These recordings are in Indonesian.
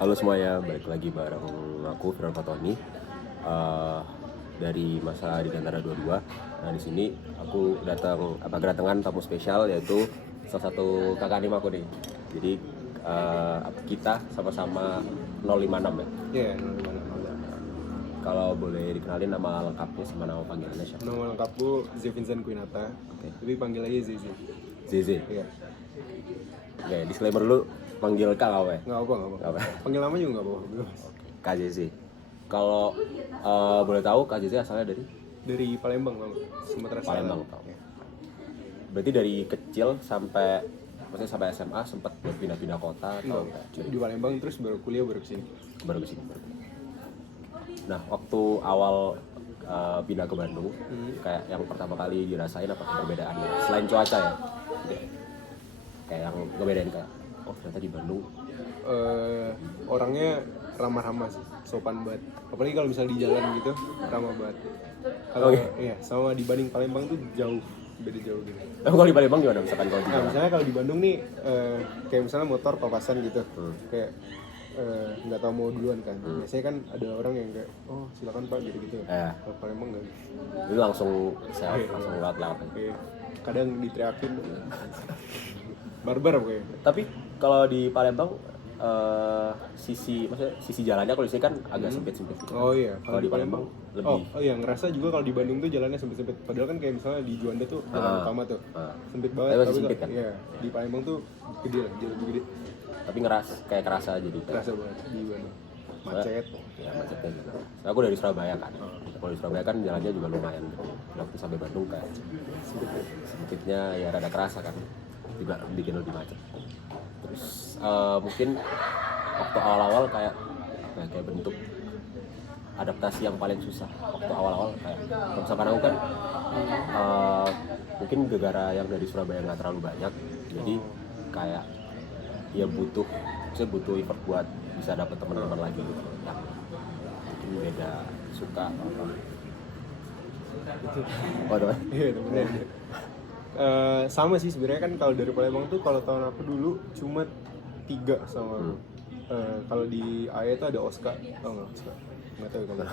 Halo semuanya, balik lagi bareng aku Firman Fatoni dari Masa Dirgantara 22. Nah di sini aku kedatangan tamu spesial, yaitu salah satu kakak anim aku nih. Jadi kita sama-sama 056 ya. Iya, 056. Kalau boleh dikenalin nama lengkapnya sama nama panggilannya siapa? Nama lengkapku Z Vincent Quinata. Oke. Tapi panggil aja ZZ. ZZ. Iya. Oke, disclaimer dulu, panggil Kak apa ya? Nggak apa. Nggak apa. Panggil nama juga nggak apa-apa. Bebas. Kak ZZ. Kalau boleh tahu Kak ZZ asalnya dari? Dari Palembang, Bang. Sumatera Selatan. Palembang, tau. Iya. Berarti dari kecil sampai SMA sempat pindah-pindah kota atau Di Palembang terus baru kuliah baru kesini. baru kesini? Nah, waktu awal pindah ke Bandung, kayak yang pertama kali dirasain apa perbedaannya? Selain cuaca ya, kayak yang ngebedain kayak, oh ternyata di Bandung. Orangnya ramah-ramah sih, sopan banget. Apalagi kalau misalnya di jalan gitu, ramah banget. Kalau iya, sama dibanding Palembang tuh beda jauh gitu. Kalau di Palembang gimana misalkan kalau di Nah, misalnya kalau di Bandung nih, kayak misalnya motor papasan gitu, kayak nggak tahu mau duluan kan. Biasanya kan ada orang yang kayak, oh silakan Pak gitu-gitu. Kalau Palembang nggak gitu. itu langsung lewat aja. Kayak kadang diteriakin, barbar pokoknya. Tapi kalau di Palembang sisi jalannya kalau di sini kan agak sempit-sempit gitu. Oh iya, Kalau di Palembang lebih. Oh iya, ngerasa juga kalau di Bandung tuh jalannya sempit-sempit. Padahal kan kayak misalnya di Juanda tuh jalan utama tuh sempit banget. Tapi masih sempit kan? Iya, di Palembang tuh gede lah, jauh lebih gede. Tapi kerasa jadi Kerasa banget di Bandung. Macet. Ya macetnya gitu. Aku dari Surabaya kan. Kalau di Surabaya kan jalannya juga lumayan gitu. Waktu sampai Bandung kayak sempitnya ya rada kerasa kan. Juga bikin lebih macet. Terus mungkin waktu awal-awal kayak bentuk adaptasi yang paling susah waktu awal-awal kayak kalau misalkan aku kan mungkin gara-gara yang dari Surabaya nggak terlalu banyak, jadi kayak ya butuh effort buat bisa dapet teman-teman lagi gitu yang mungkin beda suka atau apa. Waduh. Iya, temennya. Sama sih sebenarnya kan kalau dari Palembang tuh kalau tahun aku dulu cuma 3 sama aku. Kalau di AE itu ada Oska, tau nggak Oska? Nggak tahu kalau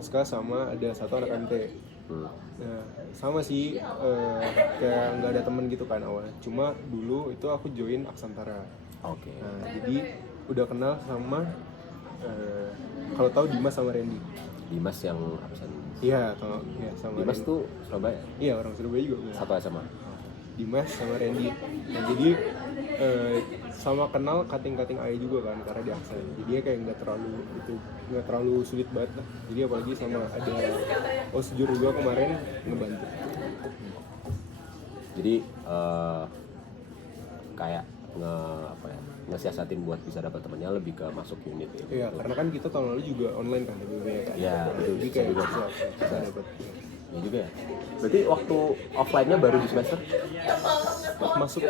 Oska sama ada satu anak MT. Nah, sama sih kayak nggak ada temen gitu kan awalnya. Cuma dulu itu aku join Aksantara. Oke. Nah, jadi udah kenal sama kalau tahu Dimas sama Randy. Dimas yang apa sih? Iya, kalau ya sama Dimas Randy. tuh Surabaya. Iya, orang Surabaya juga. Satu SMA. Dimas sama Randy. Nah, jadi sama kenal kating-kating AE juga kan karena di Aksa. Jadi dia kayak nggak terlalu sulit banget lah. Jadi apalagi sama ada Osjur juga kemarin ngebantu. Jadi kayak ngesiasatin buat bisa dapat temannya lebih ke masuk unit ya. Iya, karena kan kita tahun lalu juga online kan TBB ya kan. Iya, betul. Jadi kayak bisa dapat. Ya juga ya. Berarti waktu offline-nya baru di semester? Masuk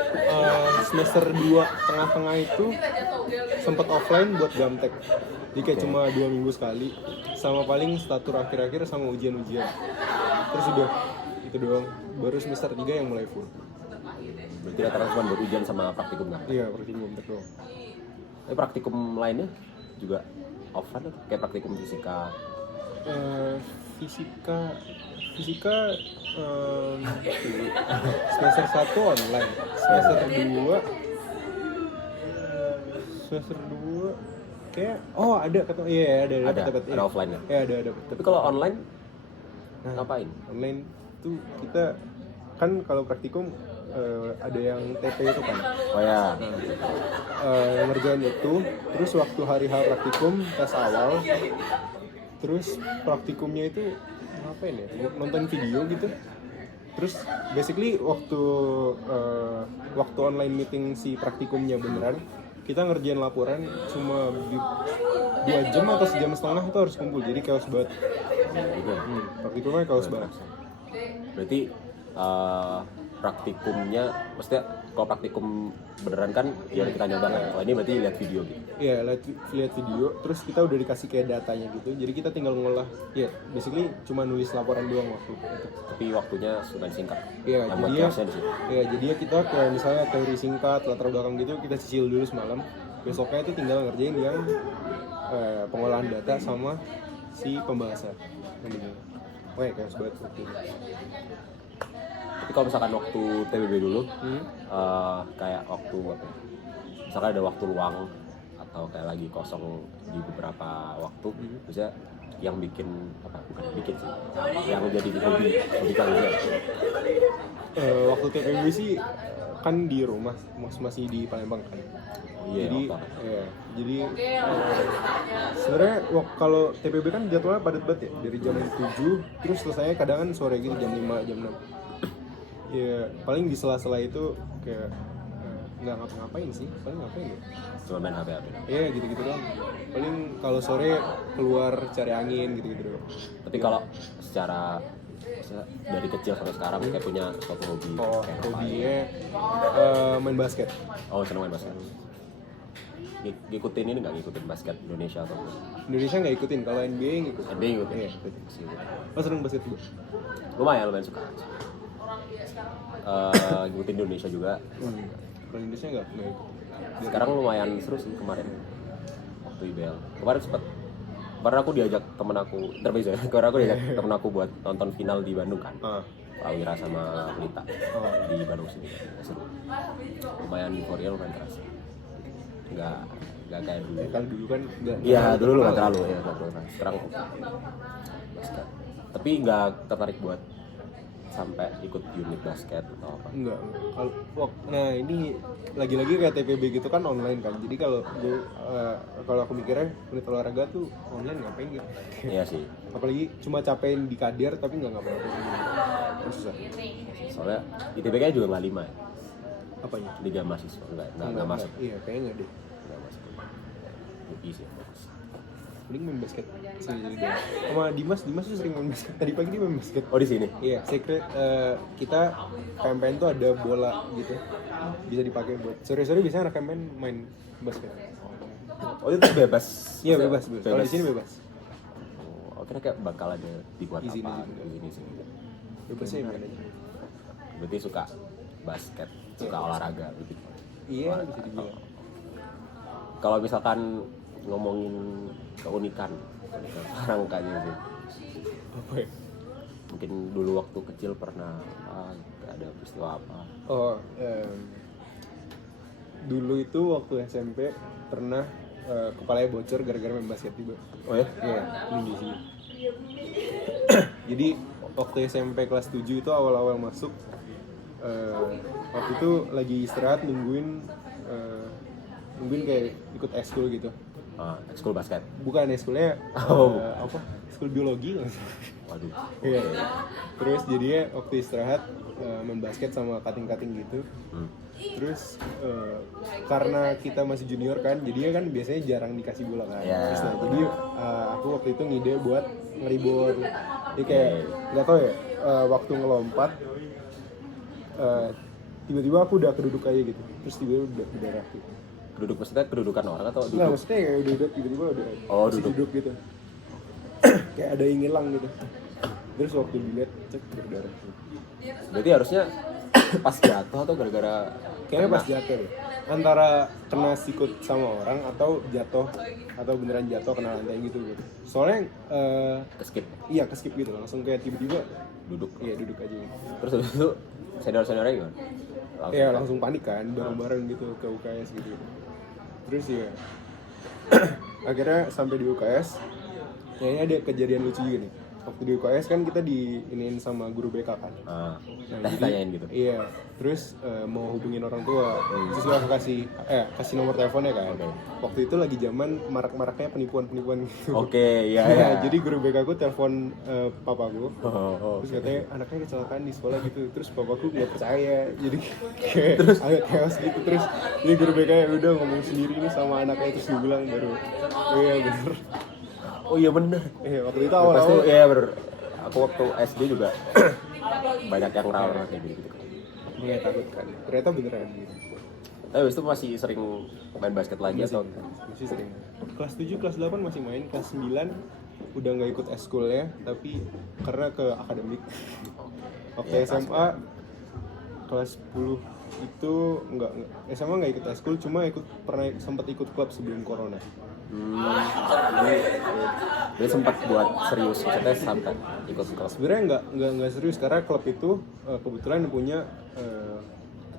semester 2 tengah-tengah itu sempat offline buat gamtek. Jadi kayak cuma 2 minggu sekali sama paling statur akhir-akhir sama ujian-ujian. Terus udah itu doang. Baru semester 3 yang mulai full. Berarti rata-rata cuma berujian sama praktikum kan? Iya, praktikum gamtek doang. Tapi praktikum lainnya juga offline atau kayak praktikum fisika? Fisika semester 1 online. Semester 2 kayak ada Ada offline-nya. Ya, ada. Tapi kalau online ngapain? Online tuh kita kan kalau praktikum ada yang TP itu kan. Oh ya. Ngerjain itu, terus waktu hari H praktikum tes awal, terus praktikumnya itu ngapain ya? Nonton video gitu. Terus basically waktu online meeting si praktikumnya beneran, kita ngerjain laporan cuma 2 jam atau sejam setengah itu harus kumpul, jadi chaos banget. Praktikumnya chaos banget. Berarti praktikumnya, maksudnya kalau praktikum beneran kan ya kita nyoba kan. Kalau ini berarti lihat video gitu. Iya, lihat video, terus kita udah dikasih kayak datanya gitu. Jadi kita tinggal ngolah. Ya, basically cuma nulis laporan doang waktu itu. Tapi waktunya sudah singkat. Iya, jadi jadi kita kayak misalnya teori singkat, latar belakang gitu kita cicil dulu semalam. besoknya itu tinggal ngerjain yang pengolahan data sama si pembahasan. Wah, kayak banget waktu itu. Tapi kalau misalkan waktu TBB dulu, kayak waktu apa? Ya, misalkan ada waktu luang atau kayak lagi kosong di beberapa waktu, bisa yang bikin apa? Bukan bikin sih, yang jadi hobi kalian. Waktu TPB sih kan di rumah, masih di Palembang kan. Iya, jadi sebenarnya kalau TPB kan jadwalnya padat banget ya, dari jam 7 terus selesainya kadang kan sore gitu, jam 5, jam 6. Ya paling di sela-sela itu kayak nggak ngapa-ngapain sih, paling ngapain ya? Cuma main HP. Iya gitu-gitu doang. Paling kalau sore keluar cari angin gitu-gitu doang. Tapi kalau secara dari kecil sampai sekarang kayak punya suatu hobi. Kayak Hobinya main basket. Oh, seneng main basket. Ngikutin ini nggak, ngikutin basket Indonesia atau Indonesia nggak ikutin, kalau NBA ngikutin. NBA ngikutin? Iya, ikutin. Oh, seneng basket juga? Lumayan suka. Ngikutin Indonesia juga. Kalau Indonesia nggak ikutin. Sekarang lumayan seru sih kemarin waktu IBL. Kemarin aku diajak temen aku, kemarin aku diajak temen aku buat nonton final di Bandung kan. Prawira sama Pelita di Bandung sini. Seru. Lumayan euforia, lumayan terasa. Nggak kayak dulu. Kalau dulu kan nggak. Iya, dulu nggak terlalu ya. Sekarang basket. Tapi nggak tertarik buat sampai ikut unit basket atau apa? Enggak. Nah ini lagi-lagi kayak TPB gitu kan online kan. Jadi kalau aku mikirnya unit olahraga tuh online ngapain gitu. Iya sih. Apalagi cuma capein di kadir tapi nggak ngapain-ngapain. Susah. Soalnya ITBK juga nggak 5 ya. Apanya? Liga mahasiswa nggak masuk. Iya kayaknya nggak deh. Nggak masuk. UI sih. Mending main basket sini jadi doang. Sama Dimas tuh sering main basket. Tadi pagi dia main basket. Oh, di sini. Iya, secret kita campaign tuh ada bola gitu. Bisa dipakai buat sore-sore biasanya anak campaign main basket. Oh, itu bebas. Iya, bebas. Kalau di sini bebas. Oh, kira kayak bakal ada dibuat Izin, apa izin. di sini. Bebasnya main aja. Berarti suka basket, suka olahraga begitu. Iya, bisa dibilang. Kalau misalkan ngomongin keunikan orang kayaknya sih. Apa ya? Mungkin dulu waktu kecil pernah ada peristiwa apa? Oh, dulu itu waktu SMP pernah kepalanya bocor gara-gara main basket juga. Oh ya? Iya, ini di sini. Jadi waktu SMP kelas 7 itu awal-awal masuk, waktu itu lagi istirahat nungguin kayak ikut ekskul gitu. Ekskul basket. Bukan ekskulnya apa? Ekskul biologi nggak sih? Waduh. Iya. Terus jadinya waktu istirahat main basket sama cutting gitu. Terus karena kita masih junior kan, jadinya kan biasanya jarang dikasih bola kan. Yeah. Terus jadi aku waktu itu ngide buat nge-rebound. Jadi kayak nggak tahu ya, waktu ngelompat tiba-tiba aku udah keduduk aja gitu. Terus tiba-tiba udah berdarah gitu. Keduduk maksudnya kedudukan orang atau duduk? Nggak, maksudnya kayak udah tiba-tiba udah duduk gitu. Kayak ada yang ngilang gitu. Terus waktu dilihat cek berdarah. Berarti harusnya pas jatuh atau gara-gara kayaknya pas jatuh deh. Antara kena sikut sama orang atau jatuh atau beneran jatuh kena lantai gitu. Soalnya keskip iya keskip gitu, langsung kayak tiba-tiba duduk. Iya duduk aja gitu. Terus habis itu senior-seniornya gimana? Iya langsung panik kan, bareng-bareng gitu ke UKS gitu. Terus ya akhirnya sampai di UKS, kayaknya ada kejadian lucu juga nih. Waktu di UKS kan kita diinin sama guru BK kan. Nah, jadi tanyain gitu. Iya, terus mau hubungin orang tua. Terus aku kasih nomor teleponnya kan. Okay. Waktu itu lagi zaman marak-maraknya penipuan-penipuan gitu. Oke, iya. Nah, jadi guru BK aku telepon papaku. Terus Okay. katanya anaknya kecelakaan di sekolah gitu. Terus papaku nggak percaya. Jadi kayak agak chaos gitu. Terus ini guru BK ya udah ngomong sendiri nih sama anaknya, terus dibilang baru oh iya bener. Oh iya bener. Waktu itu Pas awal-awal itu iya bener. Aku waktu SD juga banyak yang rawat kayak gitu. Iya takut kan. Ternyata beneran gitu. Tapi habis itu masih sering main basket lagi atau? Masih sering. Kelas 7, kelas 8 masih main. Kelas 9 udah nggak ikut eskulnya, tapi karena ke akademik. Waktu Ya, SMA kelas 10 itu enggak SMA nggak ikut eskul, cuma pernah sempat ikut klub sebelum corona. Jadi sempat buat serius maksudnya sampai ikut kelas. Sebenarnya nggak serius karena klub itu kebetulan punya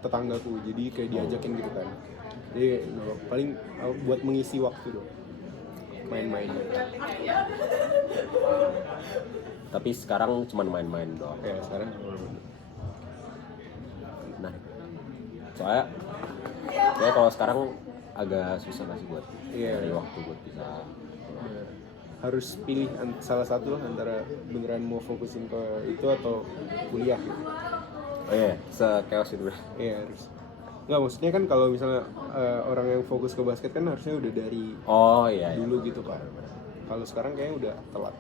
tetanggaku, jadi kayak diajakin gitu kan. Jadi paling buat mengisi waktu dong, main-main. Tapi sekarang cuma main-main doang. Ya sekarang. Nah, soalnya kayak kalau sekarang agak susah nggak sih buat dari waktu buat bisa. Harus pilih salah satu lah antara beneran mau fokusin ke itu atau kuliah gitu. Oh iya, se-chaos itu. Iya harus. Nggak, maksudnya kan kalau misalnya orang yang fokus ke basket kan harusnya udah dari dulu gitu kan. Kalau sekarang kayaknya udah telat.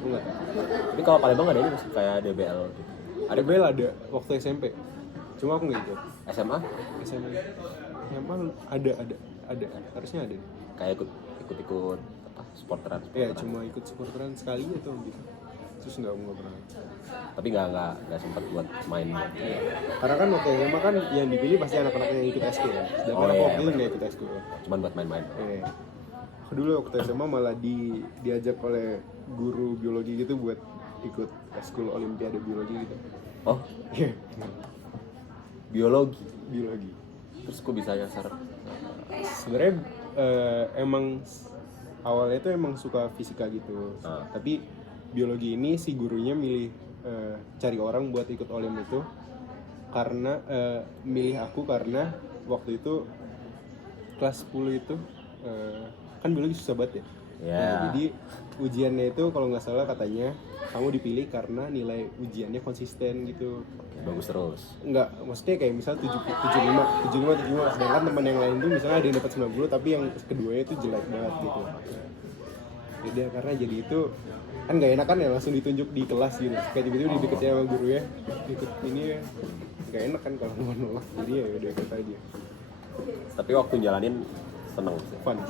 Enggak. Tapi kalau Palembang ada ini masih kayak DBL gitu. Ada bel ada waktu SMP. Cuma aku nggak ikut. SMA SMA ada harusnya ada. kayak ikut apa sporteran. Ya cuma ikut supporteran sekali atau gitu. Terus nggak pernah. Tapi nggak sempat buat main. Karena kan waktu SMA kan yang dipilih pasti anak-anak yang ikut eskul kan. Sedangkan aku waktu itu nggak ikut eskul. Cuman buat main-main. Aku dulu waktu SMA malah diajak oleh guru biologi gitu buat ikut eskul olimpiade biologi gitu. Oh, Iya. biologi. Terus kok bisa nyasar? Sebenarnya emang awalnya tuh emang suka fisika gitu. Tapi biologi ini si gurunya milih cari orang buat ikut olim itu karena milih aku karena waktu itu kelas 10 itu kan biologi susah banget ya. Nah, jadi ujiannya itu kalau nggak salah katanya kamu dipilih karena nilai ujiannya konsisten gitu. Bagus terus. Enggak, maksudnya kayak misal 75, sedangkan teman yang lain tuh misalnya ada yang dapat 90 tapi yang keduanya itu jelek banget gitu. Jadi karena jadi itu kan nggak enak kan ya langsung ditunjuk di kelas gitu. Kayak tiba-tiba didekatin sama guru ya, ikut ini ya. Nggak enak kan kalau mau nolak. Jadi ya udah ikut aja. Tapi waktu jalanin seneng. Fun.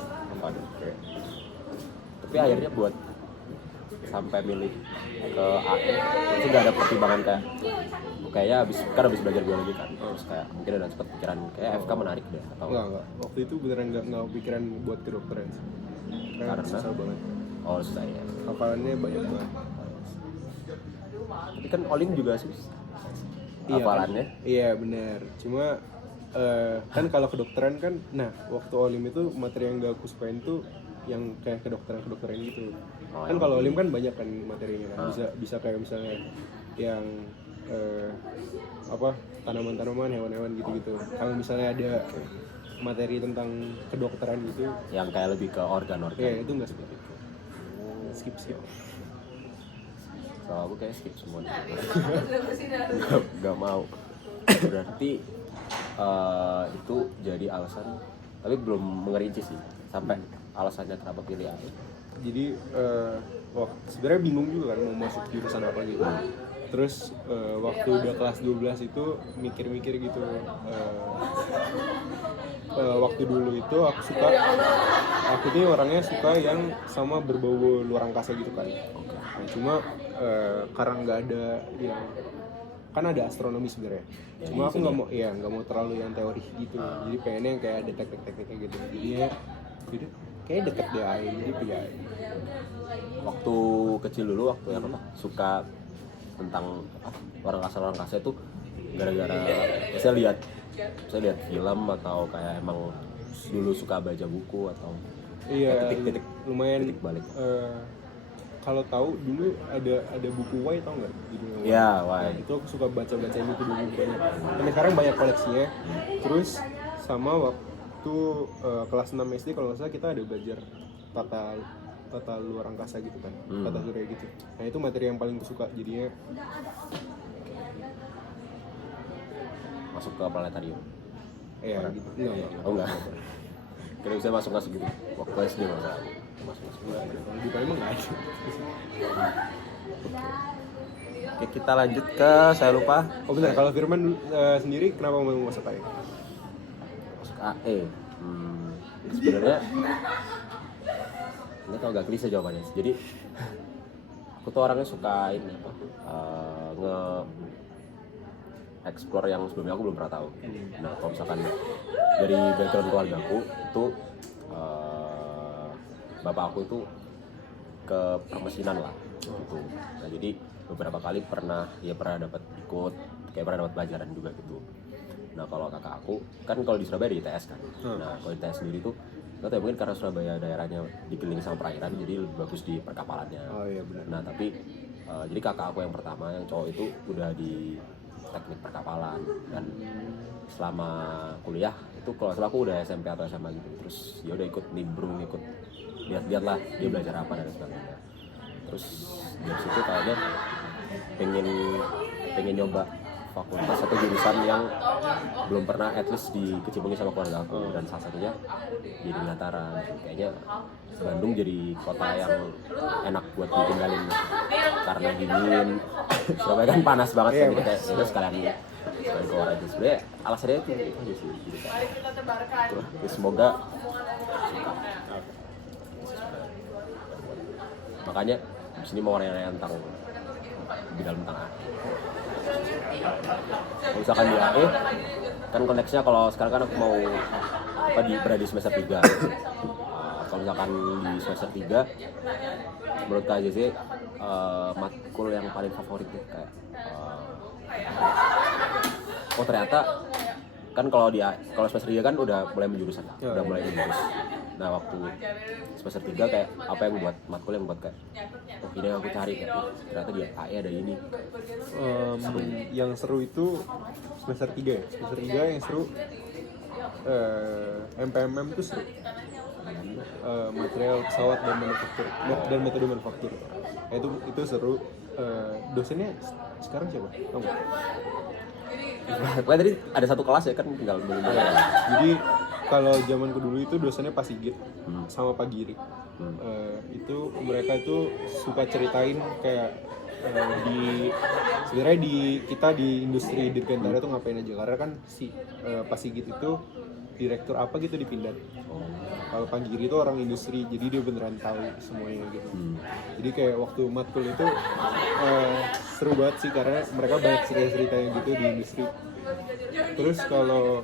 Okay. Tapi akhirnya buat sampai milih ke AE itu nggak ada pertimbangan kayaknya habis belajar biologi kan, terus kayak mungkin ada sempat pikiran kayak FK menarik deh atau enggak waktu itu beneran nggak pikiran buat kedokteran sih. Karena susah banget. Susah ya, hafalannya banyak banget. tapi kan Olim juga sih hafalannya. Iya benar, cuma kan kalau kedokteran kan, nah waktu Olim itu materi yang gak aku sukain tuh yang kayak kedokteran gitu. Kan kalau Olim kan banyak kan materinya kan, bisa kayak misalnya yang tanaman-tanaman, hewan-hewan gitu. Kalau misalnya ada materi tentang kedokteran gitu, yang kayak lebih ke organ-organ. ya itu nggak seperti itu. Skip. So aku kayak skip semua. Gak mau. Berarti itu jadi alasan, tapi belum mengerinci sih sampai alasannya kenapa pilih AE. Jadi sebenarnya bingung juga kan mau masuk jurusan apa gitu. Terus waktu udah kelas 12 itu mikir-mikir gitu. Waktu dulu itu aku ini orangnya suka yang sama berbau luar angkasa gitu kan. Nah, cuma karena nggak ada yang kan ada astronomi sebenarnya. Cuma aku nggak mau terlalu yang teori gitu. Jadi pengennya yang kayak ada teknik-tekniknya gitu. Jadi ya kayak deket deh AE, jadi pilih AE. Waktu kecil dulu waktu yang suka tentang luar angkasa itu gara-gara saya lihat film atau kayak emang dulu suka baca buku atau titik lumayan titik balik. Kalau tahu dulu ada buku Y, tau nggak? Ya, Y. Nah, itu aku suka baca-baca buku dulu banyak. Sampai sekarang banyak koleksinya. Terus sama waktu kelas 6 SD kalau nggak salah kita ada belajar tata luar angkasa gitu kan, tata surya gitu. Nah itu materi yang paling suka, jadinya masuk ke planetarium. Iya gitu. Enggak. Kira bisa masuk gitu. Waktu SD masa masuk. Di Palembang nggak ada. Oke, kita lanjut ke saya lupa. Oh benar, kalau Firman sendiri kenapa mau masuk AE? Masuk AE. Sebenarnya nggak tau, agak klise jawabannya. Jadi aku tuh orangnya suka ini explore yang sebelumnya aku belum pernah tahu. Nah kalau misalkan dari background keluarga aku itu bapak aku itu ke permesinan lah gitu. Nah jadi beberapa kali pernah dapat ikut, kayak pernah dapat pelajaran juga gitu. Nah kalau kakak aku kan kalau di Surabaya di ITS kan. Nah kalau di ITS sendiri tuh nggak tahu ya, mungkin karena Surabaya daerahnya dikelilingi sama perairan jadi lebih bagus di perkapalannya. Oh iya benar. Nah tapi jadi kakak aku yang pertama yang cowok itu udah di teknik perkapalan, dan selama kuliah itu kalau salah aku udah SMP atau SMA gitu, terus ya udah ikut nimbrung, ikut lihat-lihat lah dia belajar apa dan sebagainya. Terus dari situ kayaknya pengen nyoba fakultas atau jurusan yang belum pernah at least dikecimpungin sama keluarga aku, dan salah satunya jadi Mataram. Kayaknya Bandung jadi kota yang enak buat ditinggalin karena dingin. Surabaya kan panas banget kan, gitu kayak itu sekalian keluar aja. Sebenarnya alasannya itu aja sih. Gitu. Ya, semoga suka. Makanya di sini mau nanya tentang di dalam tengah. Kalau misalkan di AE kan konteksnya, kalau sekarang kan aku mau berada di semester 3. Kalau misalkan di semester 3 menurut Kak JC matkul yang paling favorit tuh kayak oh ternyata kan kalau semester 3 kan udah mulai menjurus. Nah waktu semester 3 kayak apa yang buat matkul yang buat kayak oh ini yang aku cari, kayak oh, ternyata di AE ada ini. Yang seru itu semester 3 ya. Semester 3 yang seru MPMM itu seru. Material pesawat dan manufaktur dan metode manufaktur. Itu seru. Dosennya sekarang siapa? Kamu? Pokoknya tadi ada satu kelas ya kan, tinggal beli-beli. Jadi kalau zamanku dulu itu dosennya Pak Sigit sama Pak Giri. Itu mereka itu suka ceritain kayak sebenarnya kita di industri Dirgantara tuh ngapain aja, karena kan si Pak Sigit itu direktur apa gitu di Pindad. Kalau Pak Giri itu orang industri, jadi dia beneran tahu semuanya gitu. Jadi kayak waktu matkul itu seru banget sih, karena mereka banyak cerita-ceritanya gitu di industri. Terus kalau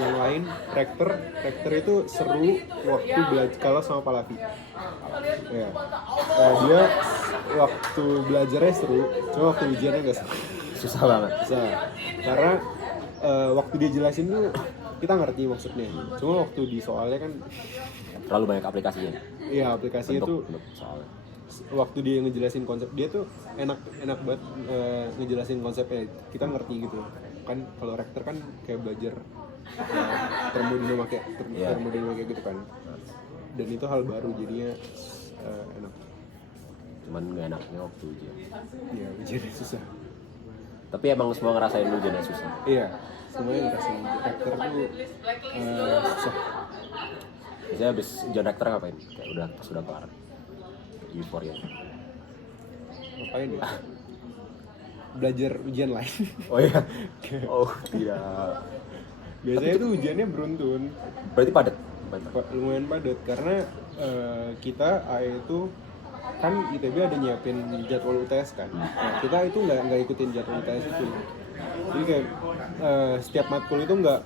yang lain, rektor itu seru waktu belajar kalau sama Pak Lavi. Ya. Dia waktu belajarnya seru, cuma waktu ujiannya nggak seru. Susah banget. Karena waktu dia jelasin tuh kita ngerti maksudnya, cuma waktu di soalnya kan terlalu banyak aplikasinya. Iya, aplikasinya tuh soalnya. Waktu dia ngejelasin konsep dia tuh enak banget ngejelasin konsepnya, kita ngerti gitu kan. Kalau rektor kan kayak belajar termodinamika gitu kan, dan itu hal baru jadinya enak. Cuman nggak enaknya waktu ujian. Iya, ujiannya susah. Tapi emang semua ngerasain ujiannya susah. Iya, semuanya ngerasain rektor tuh susah. Biasanya habis ujian rektor ngapain? Kayak udah pas udah kelar euforia. Ngapain ya? Belajar ujian lain. Oh iya. Oh iya. Biasanya tuh ujiannya beruntun. Berarti padat. Lumayan padat karena kita AE itu kan ITB ada nyiapin jadwal UTS kan. Nah, kita itu nggak ikutin jadwal UTS itu. Jadi kayak setiap matkul itu nggak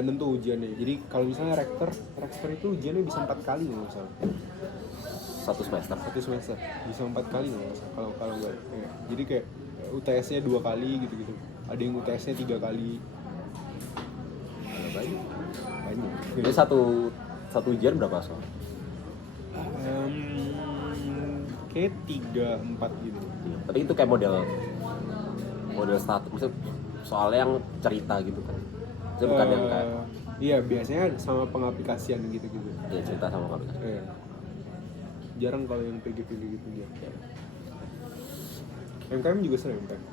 nentu ujiannya. Jadi kalau misalnya rektor itu ujiannya bisa 4 kali nggak usah. Satu semester bisa 4 kali nggak usah. Kalau nggak ya. Jadi kayak UTS-nya 2 kali gitu. Ada yang UTS-nya 3 kali. Banyak. Jadi satu ujian berapa soal? Kayak 3-4 gitu. Tapi itu kayak model status, maksudnya soalnya yang cerita gitu kan. Itu bukan yang kayak iya, biasanya sama pengaplikasian gitu. ya cerita sama pengaplikasian. Iya. Jarang kalau yang PGP gitu ya. MKM juga sering MKM.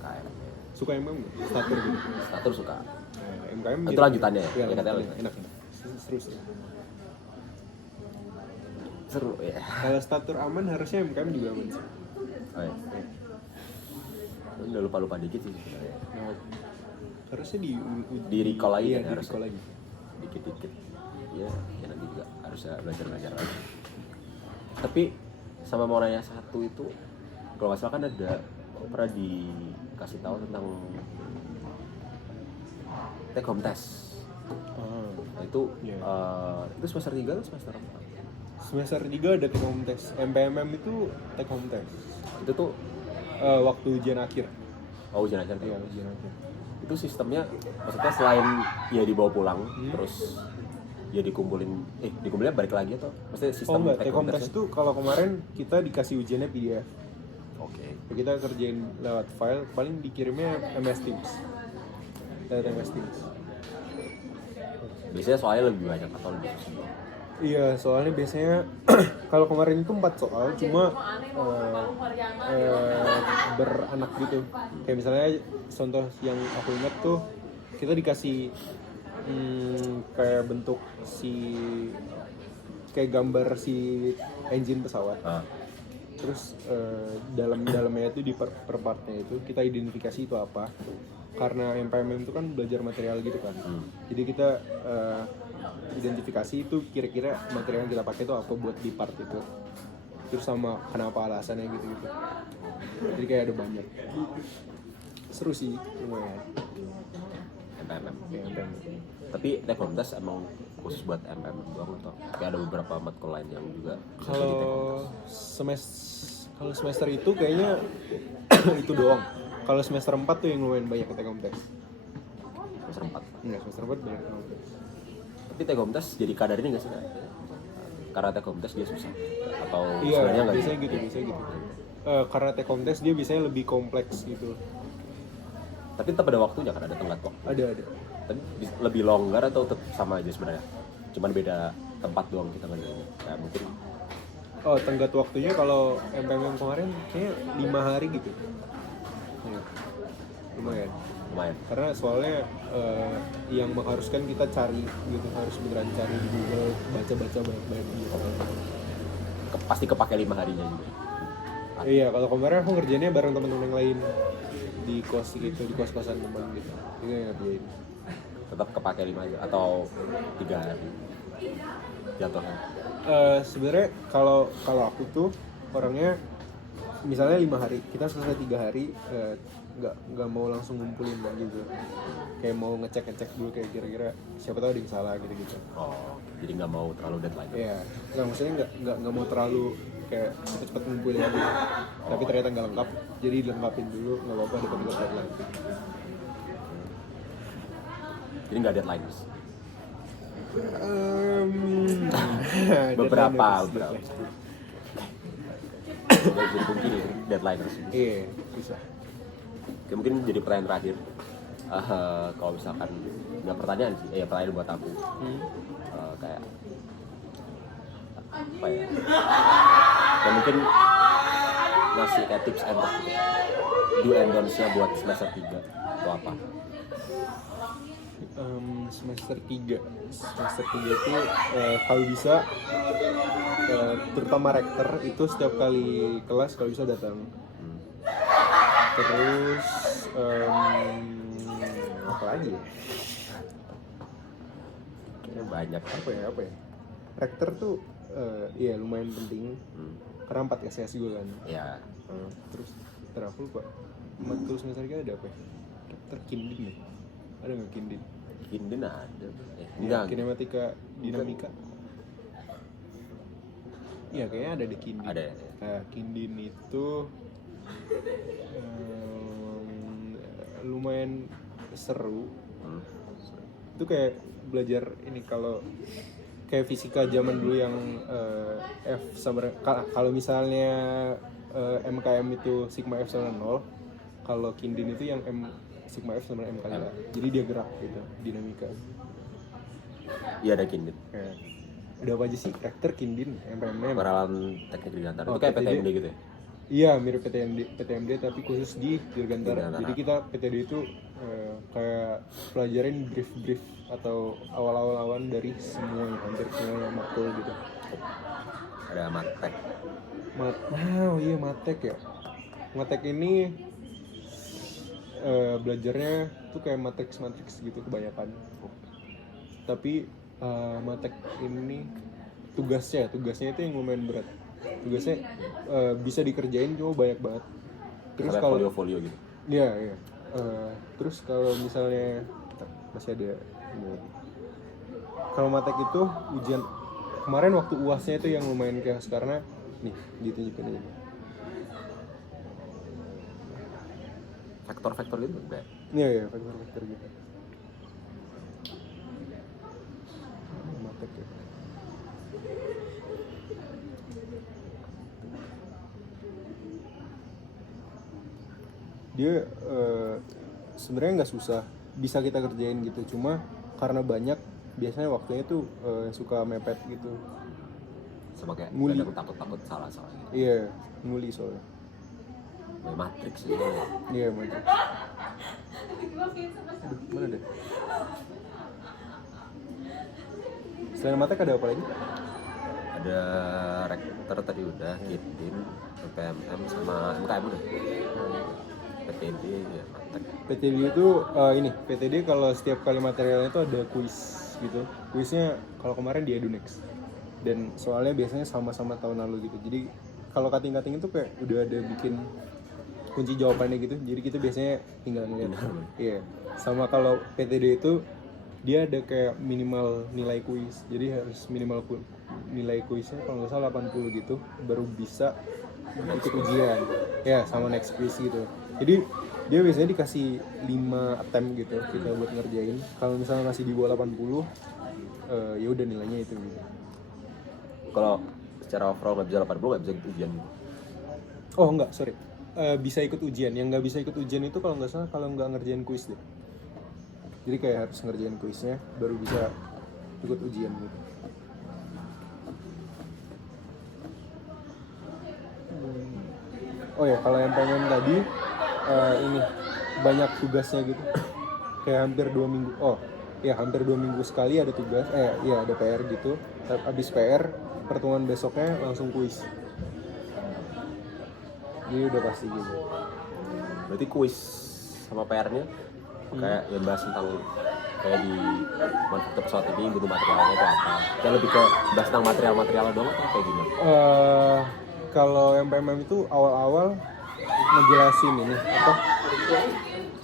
Kayak Suka MKM nggak? Statur gitu. status suka. MKM Itu lanjutannya ya? Iya, Ya, katanya enak. Seru. Seru ya. Kalau statur aman harusnya MKM juga aman sih. Oh, iya. Udah lupa dikit sih sebenarnya. Nah, harusnya di recall lagi iya, kan, di harusnya. recall lagi. Dikit-dikit. Ya nanti juga harusnya belajar lagi. Tapi sama mau nanya satu itu, kalau nggak salah kan ada pernah di dikasih tahu tentang take home test. Nah, itu Iya. itu semester 3 atau semester 4? Semester 3 ada take home test. MPMM itu take home test. Itu tuh Waktu ujian akhir. ujian akhir. Iya, ujian akhir. Itu sistemnya maksudnya selain ya dibawa pulang terus ya dikumpulinnya balik lagi atau maksudnya sistem Enggak, take home test test-nya? itu kalau kemarin kita dikasih ujiannya PDF. Oke. Kita kerjain lewat file, paling dikirimnya MS Teams. Lewat MS Teams. Biasanya soalnya lebih banyak atau lebih susah? Iya, soalnya biasanya kalau kemarin itu 4 soal, cuma beranak gitu. Kayak misalnya contoh yang aku ingat tuh, kita dikasih kayak bentuk kayak gambar si engine pesawat. Terus dalamnya itu di per partnya itu kita identifikasi itu apa. Karena MPMM itu kan belajar material gitu kan. Jadi kita identifikasi itu kira-kira material yang kita pakai itu apa buat di part itu. Terus sama kenapa alasannya gitu-gitu. Jadi kayak ada banyak. Seru sih, lumayan. MPMM. Ya, MPMM. Tapi take home test emang khusus buat MPMM doang atau kayak ada beberapa matkul lain yang juga bisa jadi take home test? Kalau semester itu kayaknya itu doang. Kalau semester 4 tuh yang lumayan banyak take home test. Semester 4. Enggak, semester 4 banyak take home test. Tapi take home test jadi kadar ini nggak sih? Karena take home test dia susah atau Iya, sebenarnya nggak biasanya gitu. Karena take home test dia biasanya lebih kompleks gitu. Tapi tetap ada waktunya kan, ada tenggat waktu. Ada. Tapi lebih longgar atau tetap sama aja sebenarnya? Cuman beda tempat doang kita ngerjainnya. Kayak mungkin Oh, tenggat waktunya kalau MPMM kemarin kayaknya 5 hari gitu. Iya. Lumayan. Karena soalnya yang mengharuskan kita cari gitu, harus beneran cari di Google, baca-baca banyak-banyak gitu. pasti kepake 5 harinya juga. Iya, kalau kemarin aku ngerjainnya bareng teman-teman yang lain di kos gitu, di kos-kosan teman gitu. Itu yang ngerjain. Tetap kepake 5 aja atau 3 hari jatuhnya. Sebenarnya kalau aku tuh orangnya misalnya 5 hari, kita selesai 3 hari nggak mau langsung ngumpulin gitu. Kayak mau ngecek dulu kayak kira-kira siapa tahu ada yang salah gitu. Oh, jadi nggak mau terlalu deadline. Iya, nggak maksudnya nggak mau terlalu kayak cepet-cepet ngumpulin lagi. Tapi ternyata nggak lengkap, jadi dilengkapin dulu, nggak apa-apa dekat-dekat deadline. Jadi nggak deadline. Beberapa. Jadi mungkin deadline terus. Iya, bisa. Oke, mungkin jadi pertanyaan terakhir. Kalau misalkan nggak pertanyaan sih, pertanyaan buat aku. Kayak apa ya? Ya mungkin ngasih kayak tips and trick gitu. Do and don'ts-nya buat semester 3 itu apa? Semester 3 itu kalau bisa terutama rektor itu setiap kali kelas kalau bisa datang. Terus apa lagi ya? Kayaknya banyak. Apa ya? Rektor tuh iya lumayan penting karena 4 SKS juga kan. Ya, Terus aku lupa. Matkul semester 3 ada apa ya? Rektor Kindin ya? Ada nggak Kindin? Kindin ada. Ya, Enggak. kinematika dinamika. Iya kayaknya ada di Kindin. Ada. Nah, Kindin itu lumayan seru. Itu kayak belajar ini kalau kayak fisika zaman dulu yang F sama kalau misalnya MKM itu sigma F sama 0, kalau Kindin itu yang sigma F sama M kali A. Jadi dia gerak gitu, dinamika. Iya ada Kindin. Kayak udah apa aja sih? Rektor, Kindin, MPMM. Peralahan teknik Dirgantara. Oh, Itu kayak PTD. PTMD gitu ya? Iya, mirip PTMD tapi khusus di Dirgantara. Dirgantara. Jadi kita PTD itu kayak pelajarin brief atau awal-awalan dari semuanya, hampir semuanya matkul gitu. Ada matek. Iya matek ya. Matek ini belajarnya tuh kayak matrix gitu kebanyakan. Tapi matek ini tugasnya itu yang lumayan berat. Tugasnya bisa dikerjain cuma banyak banget. Terus Sampai kalau folio-folio gitu. Iya, iya. Terus kalau misalnya masih ada ini. Kalau matek itu ujian kemarin waktu UASnya itu yang lumayan chaos karena nih ditunjukin aja. Faktor-faktor gitu enggak? Iya, iya, faktor-faktor gitu. Matek ya. Dia sebenarnya nggak susah, bisa kita kerjain gitu. Cuma karena banyak, biasanya waktunya tuh suka mepet gitu. Sama kayak Nguli. kadang takut-takut salah-salah gitu. Iya, nguli soalnya. Kayak Matrix gitu. Iya, Matrix. Aduh, mana deh? Selain matek ada apa lagi? Ada rektor tadi udah, Kitin, PMM sama MKM udah. PTD ya Matek. PTD itu ini, PTD kalau setiap kali materialnya itu ada kuis gitu. Kuisnya kalau kemarin di Edunex. Dan soalnya biasanya sama-sama tahun lalu gitu. Jadi kalau kating-kating itu kayak udah ada bikin kunci jawabannya gitu. Jadi kita biasanya tinggal ngeliat. Iya. Sama kalau PTD itu dia ada kayak minimal nilai kuis. Jadi harus minimal nilai kuisnya kalau nggak salah 80 gitu baru bisa ikut ujian. Ya, sama next quiz gitu. Jadi dia biasanya dikasih 5 attempt gitu kita buat ngerjain. Kalau misalnya masih di bawah 80 ya udah nilainya itu gitu. Kalau secara overall nggak bisa 80 nggak bisa ikut ujian. Oh enggak, sorry. Bisa ikut ujian. Yang nggak bisa ikut ujian itu kalau nggak salah kalau nggak ngerjain kuis deh. Jadi kayak harus ngerjain kuisnya baru bisa ikut ujian gitu. Oh ya, kalau yang pengen tadi ini banyak tugasnya gitu. Kayak hampir 2 minggu. Oh, ya hampir 2 minggu sekali ada tugas. Iya ada PR gitu. Habis PR, pertemuan besoknya langsung kuis. Jadi udah pasti gitu. Berarti kuis sama PR-nya kayak yang bahas tentang kayak di manufaktur pesawat ini butuh materialnya itu apa? Kayak lebih ke bahas tentang material doang atau kayak gimana? Kalau MPMM itu awal-awal ngejelasin ini apa?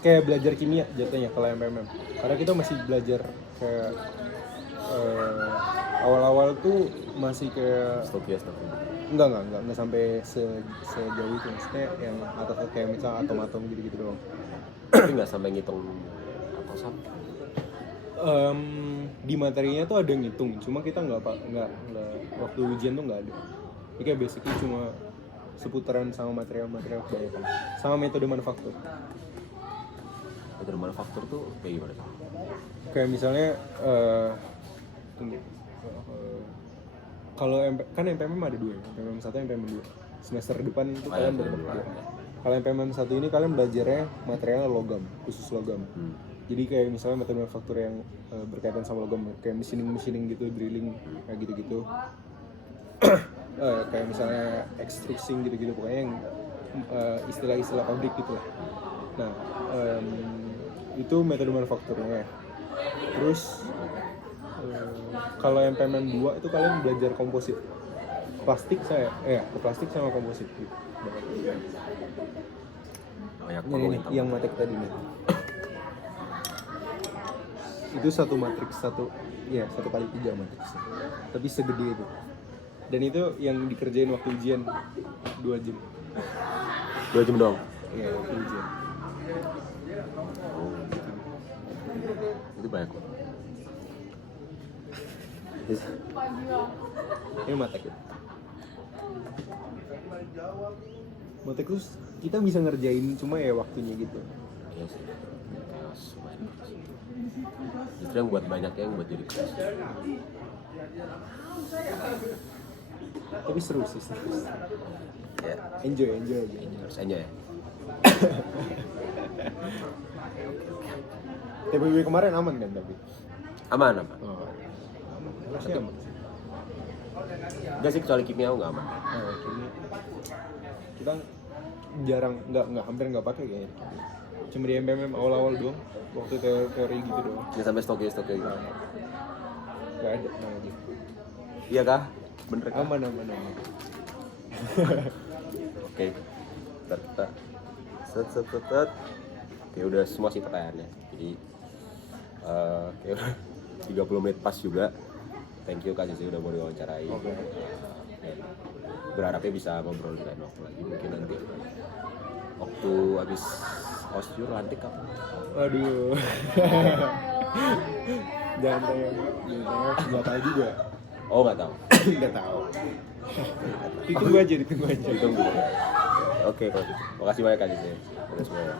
Kayak belajar kimia jatuhnya kalau MPMM. Karena kita masih belajar kayak awal-awal tuh masih kayak Stokia. enggak sampai sejauh itu, maksudnya yang atas kayak misalnya atom-atom gitu-gitu doang. Tapi nggak sampai ngitung atau sama. Di materinya tuh ada ngitung, cuma kita nggak waktu ujian tuh nggak ada. Jadi kayak basically cuma seputaran sama material-material kebanyakan, sama metode manufaktur. Metode manufaktur tuh kayak gimana? Kayak misalnya kalau kan MPMM ada 2 ya, MPMM 1 MPMM 2. Semester depan itu kalian belajar. Kalau MPMM 1 ini kalian belajarnya materialnya logam, khusus logam. Jadi kayak misalnya metode manufaktur yang berkaitan sama logam, kayak machining gitu, drilling, kayak gitu-gitu. Kayak misalnya extrusion gitu-gitu, pokoknya yang istilah-istilah pabrik gitu lah. Nah, itu metode manufakturnya. Terus kalau MPMM 2 itu kalian belajar komposit. Plastik plastik sama komposit gitu. Yang matek tadi nih. Itu satu matriks, satu kali 3 matriks. Tapi segede itu. Dan itu yang dikerjain waktu ujian 2 jam. 2 jam doang? Iya, waktu ujian. Oh, gitu. Itu banyak kok. Ini matek ya. Matek terus kita bisa ngerjain, cuma ya waktunya gitu. Iya sih. Justru yang buat banyak yang buat jadi keras. Tapi seru sih, seru. Ya, Enjoy aja. harus enjoy ya. TPB kemarin aman kan tapi? Aman. Oh, harusnya aman sih. Enggak sih, kecuali kimia nggak aman. Kimia kita jarang, hampir nggak pakai kayaknya. Cuma di MPMM awal-awal doang, waktu teori gitu doang. Nggak sampai stokia gitu. Nggak ada namanya. Iya kah? Bener kah? Aman. Oke. Ntar kita set. Oke, udah semua sih pertanyaannya. Jadi oke, 30 menit pas juga. Thank you Kak Sisi udah mau diwawancarai. Oke. Dan berharapnya bisa ngobrol di lain waktu lagi. Mungkin nanti waktu habis osjur lantik apa? Waduh. Jangan tanya, nggak tahu juga. Oh nggak tahu. Nggak tahu. Ditunggu aja. Ditunggu. Oke kalau gitu. Makasih banyak Kak Sisi. Udah semua.